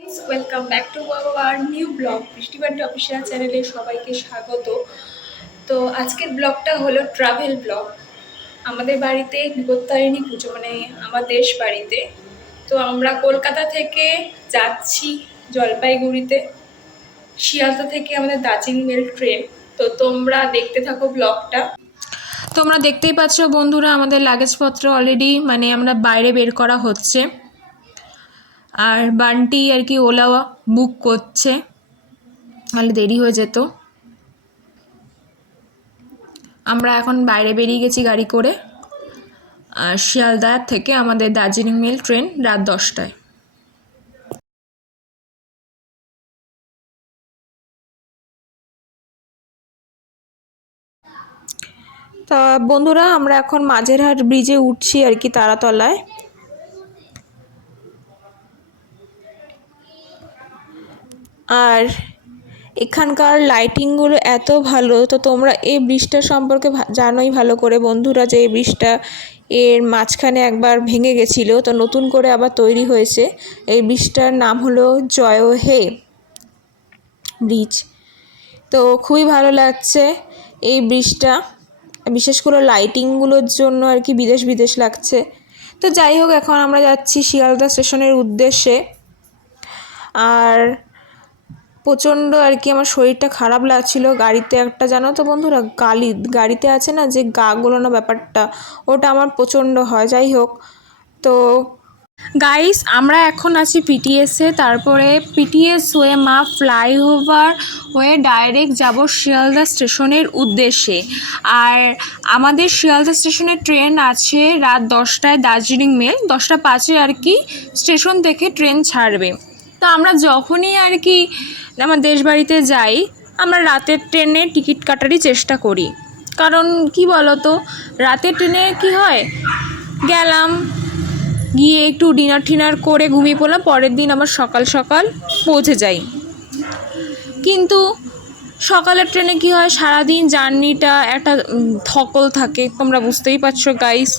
Welcome back to our new vlog Brishti Banti official চ্যানেলে সবাইকে স্বাগত। তো আজকের ব্লগটা হলো ট্রাভেল ব্লগ। আমাদের বাড়িতে বিপত্তারিণী পুজো, মানে আমার দেশ বাড়িতে। তো আমরা কলকাতা থেকে যাচ্ছি জলপাইগুড়িতে, শিয়ালদা থেকে আমাদের দার্জিলিং মেল ট্রেন। তো তোমরা দেখতে থাকো ব্লগটা। তোমরা দেখতেই পাচ্ছ বন্ধুরা, আমাদের লাগেজপত্র অলরেডি মানে আমরা বাইরে বের করা হচ্ছে, আর বান্টি আর কি ওলা বুক করছে, নাহলে দেরি হয়ে যেত। আমরা এখন বাইরে বেরিয়ে গেছি গাড়ি করে, আর শিয়ালদা থেকে আমাদের দার্জিলিং মেল ট্রেন রাত 10টায়। তা বন্ধুরা, আমরা এখন মাঝেরহাট ব্রিজে উঠছি আর কি, তারাতলায়। আর এখানকার লাইটিংগুলো এত ভালো, তো তোমরা এই ব্রিজটা সম্পর্কে জানোই ভালো করে বন্ধুরা, যে এই ব্রিজটা এর মাঝখানে একবার ভেঙে গেছিলো, তো নতুন করে আবার তৈরি হয়েছে। এই ব্রিজটার নাম হলো জয় হে ব্রিজ। তো খুবই ভালো লাগছে এই ব্রিজটা, বিশেষ করে লাইটিংগুলোর জন্য আর কি বিদেশ বিদেশ লাগছে। তো যাই হোক, এখন আমরা যাচ্ছি শিয়ালদা স্টেশনের উদ্দেশ্যে। আর প্রচণ্ড আর কি আমার শরীরটা খারাপ লাগছিল গাড়িতে। একটা জানো তো বন্ধুরা, গাড়িতে আছে না যে গা গোলানো ব্যাপারটা, ওটা আমার প্রচণ্ড হয়। যাই হোক, তো গাইস আমরা এখন আছি পিটিএসে, তারপরে পিটিএস হয়ে ফ্লাইওভার হয়ে ডাইরেক্ট যাব শিয়ালদা স্টেশনের উদ্দেশ্যে। আর আমাদের শিয়ালদা স্টেশনের ট্রেন আছে রাত 10টায়, দার্জিলিং মেল 10টা 5-এ আর কি স্টেশন থেকে ট্রেন ছাড়বে। তো আমরা যখনই আর কি আমার দেশ বাড়িতে যাই, আমরা রাতের ট্রেনে টিকিট কাটারই চেষ্টা করি। কারণ কি বলো তো, রাতের ট্রেনে কি হয়, গেলাম, গিয়ে একটু ডিনার করে ঘুমিয়ে পড়লাম, পরের দিন আবার সকাল সকাল পৌঁছে যাই। কিন্তু সকালের ট্রেনে কি হয়, সারাদিন জার্নিটা একটা ধকল থাকে, তোমরা বুঝতেই পারছো গাইস,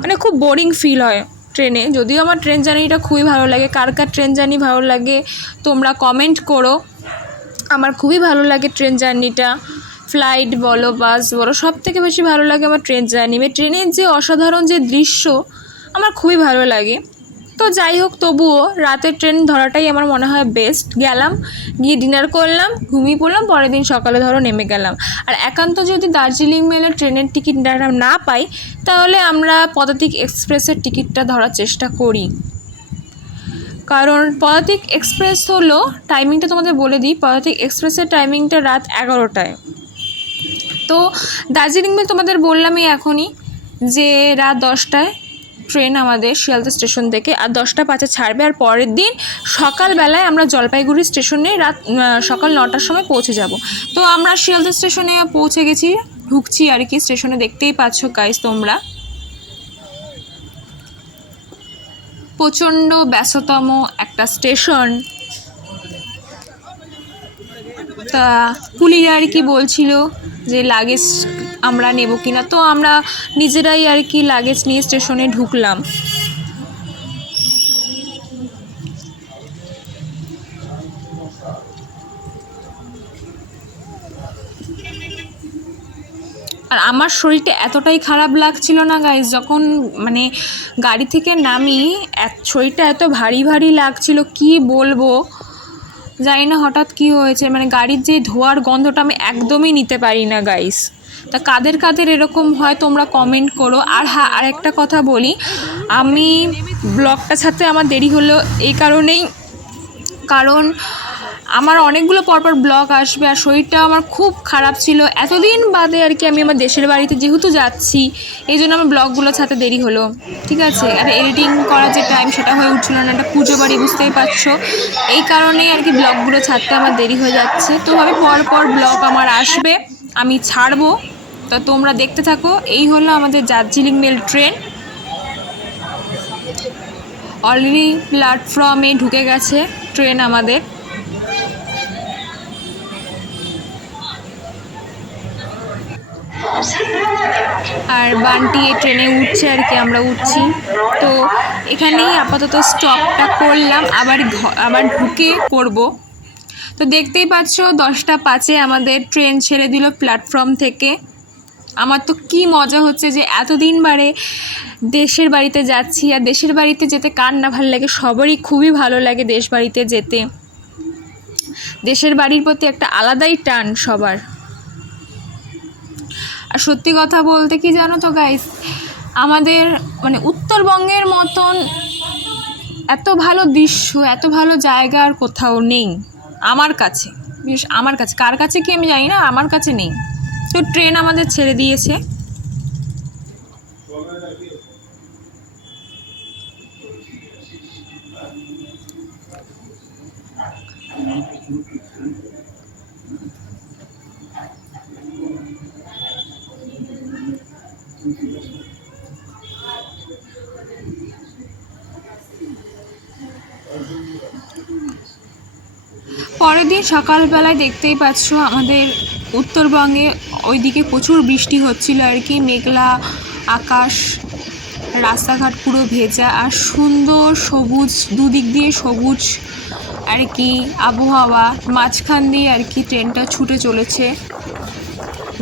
মানে খুব বোরিং ফিল হয় ট্রেনে। যদিও আমার ট্রেন জার্নিটা খুবই ভালো লাগে। কার কার ট্রেন জার্নি ভালো লাগে তোমরা কমেন্ট করো। আমার খুবই ভালো লাগে ট্রেন জার্নিটা, ফ্লাইট বলো বাস বলো, সব থেকে বেশি ভালো লাগে আমার ট্রেন জার্নি। ট্রেনের যে অসাধারণ যে দৃশ্য আমার খুবই ভালো লাগে। তো যাই হোক, তবুও রাতের ট্রেন ধরাটাই আমার মনে হয় বেস্ট। গেলাম, গিয়ে ডিনার করলাম, ঘুমিয়ে পড়লাম, পরের দিন সকালে ধরো নেমে গেলাম। আর একান্ত যদি দার্জিলিং মেলের ট্রেনের টিকিট না পাই, তাহলে আমরা পদাতিক এক্সপ্রেসের টিকিটটা ধরার চেষ্টা করি। কারণ পদাতিক এক্সপ্রেস হলো, টাইমিংটা তোমাদের বলে দিই, পদাতিক এক্সপ্রেসের টাইমিংটা রাত 11টায়। তো দার্জিলিং মেল তোমাদের বললামই এখনই যে রাত 10টায় ট্রেন আমাদের শিয়ালদা স্টেশন থেকে, আর 10টা 5-এ ছাড়বে। আর পরের দিন সকালবেলায় আমরা জলপাইগুড়ি স্টেশনে সকাল 9টার সময় পৌঁছে যাব। তো আমরা শিয়ালদা স্টেশনে পৌঁছে গেছি, ঢুকছি আর কি স্টেশনে, দেখতেই পাচ্ছ গাইস তোমরা। প্রচণ্ড ব্যস্ততম একটা স্টেশন। তা কুলিরা আর কি বলছিল যে লাগেজ আমরা নেব কিনা, তো আমরা নিজেরাই আর কি লাগেজ নিয়ে স্টেশনে ঢুকলাম। আর আমার শরীরটা এতটাই খারাপ লাগছিল না গাইস, যখন মানে গাড়ি থেকে নামি, শরীরটা এত ভারী ভারী লাগছিল, কি বলবো জানি না হঠাৎ কি হয়েছে। মানে গাড়ির যে ধোঁয়ার গন্ধটা আমি একদমই নিতে পারি না গাইস। তা কাদের কাদের এরকম হয় তোমরা কমেন্ট করো। আর হ্যাঁ, আরেকটা কথা বলি, আমি ব্লগটা ছাড়তে আমার দেরি হলো এই কারণেই, কারণ আমার অনেকগুলো পরপর ব্লগ আসবে, আর শরীরটা আমার খুব খারাপ ছিল। এতদিন বাদে আর কি আমি আমার দেশের বাড়িতে যেহেতু যাচ্ছি, এই জন্য আমার ব্লগগুলো ছাড়তে দেরি হলো, ঠিক আছে। আর এডিটিং করার যে টাইম সেটা হয়ে উঠছিল না, একটা পুজো বাড়ি বুঝতেই পারছো, এই কারণেই আর কি ব্লগগুলো ছাড়তে আমার দেরি হয়ে যাচ্ছে। তো ভাবে পরপর ব্লগ আমার আসবে, আমি ছাড়বো, তা তোমরা দেখতে থাকো। এই হলো আমাদের দার্জিলিং মেল ট্রেন, অলরেডি প্ল্যাটফর্মে ঢুকে গেছে ট্রেন আমাদের। আর বান্টি ট্রেনে উঠছে আর কি, আমরা উঠছি। তো এখানেই আপাতত স্টপটা করলাম, আবার ঢুকে করব। তো দেখতেই পাচ্ছ 10টা 5-এ আমাদের ট্রেন ছেড়ে দিল প্ল্যাটফর্ম থেকে। আমার তো কি মজা হচ্ছে যে এতদিন বারে দেশের বাড়িতে যাচ্ছি, আর দেশের বাড়িতে যেতে কার না ভালো লাগে, সবারই খুবই ভালো লাগে দেশ বাড়িতে যেতে। দেশের বাড়ির প্রতি একটা আলাদাই টান সবার। আর সত্যি কথা বলতে কি জানো তো গাইস, আমাদের মানে উত্তরবঙ্গের মতন এত ভালো দৃশ্য, এত ভালো জায়গা আর কোথাও নেই আমার কাছে। বেশ আমার কাছে, কার কাছে কি আমি জানি না, আমার কাছে নেই। তো ট্রেন আমাদের ছেড়ে দিয়েছে। পরের দিন সকালবেলায় দেখতেই পাচ্ছ আমাদের উত্তরবঙ্গে ওইদিকে প্রচুর বৃষ্টি হচ্ছিল আর কি, মেঘলা আকাশ, রাস্তাঘাট পুরো ভেজা আর সুন্দর সবুজ, দুদিক দিয়ে সবুজ আর কি আবহাওয়া। মাঝখান দিয়ে আর কি ট্রেনটা ছুটে চলেছে,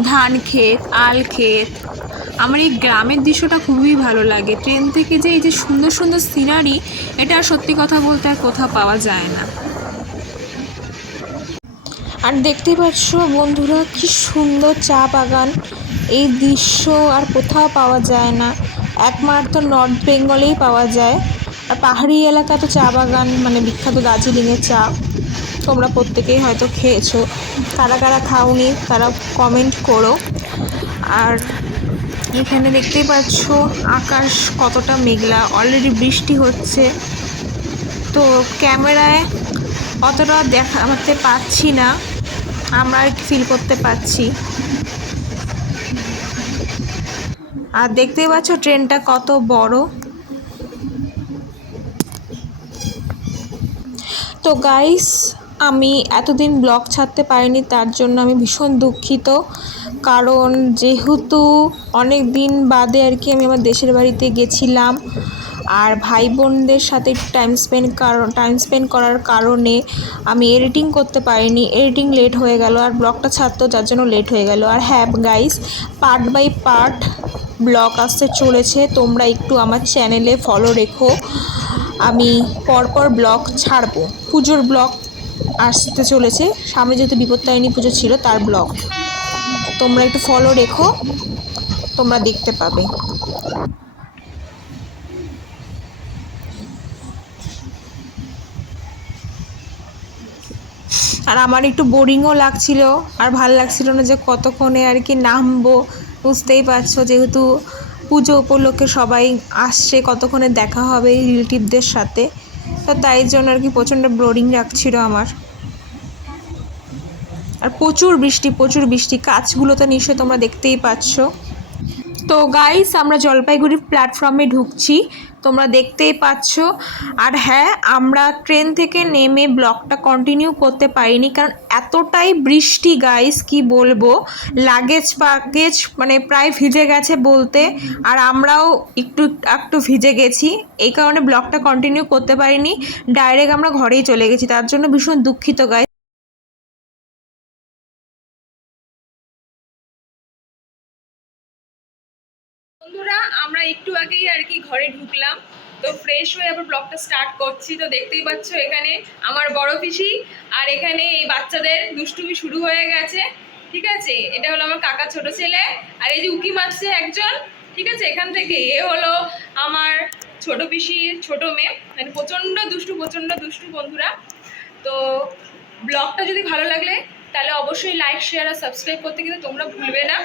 ধান ক্ষেত, আল ক্ষেত। আমার এই গ্রামের দৃশ্যটা খুবই ভালো লাগে। ট্রেন থেকে যে এই যে সুন্দর সুন্দর সিনারি, এটা সত্যি কথা বলতে আর কোথাও পাওয়া যায় না। আর দেখতে পাচ্ছ বন্ধুরা কি সুন্দর চা বাগান, এই দৃশ্য আর কোথাও পাওয়া যায় না, একমাত্র নর্থ বেঙ্গলেই পাওয়া যায়। আর পাহাড়ি এলাকা তো চা বাগান মানে বিখ্যাত, দার্জিলিংয়ের চা তোমরা প্রত্যেকেই হয়তো খেয়েছো। কারা কারা খাওনি তারা কমেন্ট করো। আর এখানে দেখতেই পাচ্ছ আকাশ কতটা মেঘলা, অলরেডি বৃষ্টি হচ্ছে। তো ক্যামেরায় অতটা দেখাতে পাচ্ছি না, আমরা একটু ফিল করতে পারছি। আর দেখতেই পাচ্ছ ট্রেনটা কত বড়। তো গাইস, আমি এতদিন ব্লগ ছাড়তে পারিনি, তার জন্য আমি ভীষণ দুঃখিত। কারণ যেহেতু অনেক দিন বাদে আর কি আমি আমার দেশের বাড়িতে গেছিলাম, আর ভাই বোনদের সাথে টাইম স্পেন্ড করার কারণে আমি এডিটিং করতে পারিনি, এডিটিং লেট হয়ে গেল, আর ব্লগটা ছাড়তেও যার জন্য লেট হয়ে গেল। আর হ্যাঁ guys, part by part blog আসতে চলেছে, তোমরা একটু আমার চ্যানেলে ফলো রেখো। আমি পরপর ব্লগ ছাড়বো। পুজোর ব্লগ আসতে চলেছে সামনে, যেহেতু বিপত্তারিণী পুজো ছিল তার ব্লগ, তোমরা একটু ফলো রেখো, তোমরা দেখতে পাবে। আর আমার একটু বোরিংও লাগছিল, আর ভাল লাগছিল না যে কতক্ষণে আর কি নামবো। বুঝতেই পারছো যেহেতু পুজো উপলক্ষে সবাই আসছে, কতক্ষণে দেখা হবে রিলেটিভদের সাথে, তো তাই জন্য আর কি প্রচণ্ড বোরিং লাগছিল আমার। আর প্রচুর বৃষ্টি, কাজগুলো তো নিশ্চয়ই তোমরা দেখতেই পাচ্ছ। তো গাইস, আমরা জলপাইগুড়ি প্ল্যাটফর্মে ঢুকছি, তোমরা দেখতেই পাচ্ছ। আর হ্যাঁ, আমরা ট্রেন থেকে নেমে ব্লগটা কন্টিনিউ করতে পারিনি, কারণ এতটাই বৃষ্টি গাইস, কি বলবো, লাগেজ মানে প্রায় ভিজে গেছে বলতে, আর আমরাও একটু একটু ভিজে গেছি, এই কারণে ব্লগটা কন্টিনিউ করতে পারিনি, ডাইরেক্ট আমরা ঘরেই চলে গেছি, তার জন্য ভীষণ দুঃখিত গাইস। বন্ধুরা, আমরা একটু আগেই আর কি ঘরে ঢুকলাম, তো ফ্রেশ হয়ে আবার ব্লগটা স্টার্ট করছি। তো দেখতেই পাচ্ছ এখানে আমার বড় পিসি, আর এখানে এই বাচ্চাদের দুষ্টুমি শুরু হয়ে গেছে। ঠিক আছে, এটা হলো আমার কাকা ছোট ছেলে, আর এই যে উকি মারছে একজন। ঠিক আছে, এখান থেকে এ হলো আমার ছোট পিসির ছোট মেয়ে, মানে প্রচণ্ড দুষ্টু বন্ধুরা। তো ব্লগটা যদি ভালো লাগলে তাহলে অবশ্যই লাইক, শেয়ার আর সাবস্ক্রাইব করতে কিন্তু তোমরা ভুলবে না।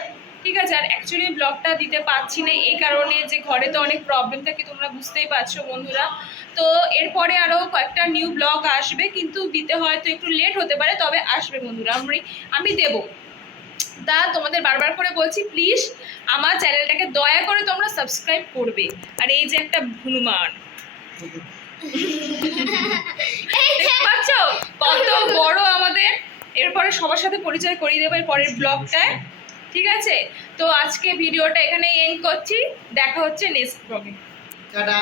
ঠিক আছে, আর অ্যাকচুয়ালি ব্লগটা দিতে পারছি না এই কারণে যে ঘরে তো অনেক প্রবলেম থাকে, তোমরা বুঝতেই পারছো বন্ধুরা। তো এরপরে আরও কয়েকটা নিউ ব্লগ আসবে, কিন্তু দিতে হয়তো একটু লেট হতে পারে, তবে আসবে বন্ধুরা, আমি দেবো। তা তোমাদের বারবার করে বলছি, প্লিজ আমার চ্যানেলটাকে দয়া করে তোমরা সাবস্ক্রাইব করবে। আর এই যে একটা হনুমান দেখতে পাচ্ছ কত বড় আমাদের। এরপরে সবার সাথে পরিচয় করিয়ে দেবো এর পরের ব্লগটায়। ঠিক আছে, তো আজকে ভিডিওটা এখানে এন্ড করছি, দেখা হচ্ছে নেক্সট ব্লগে। টাটা।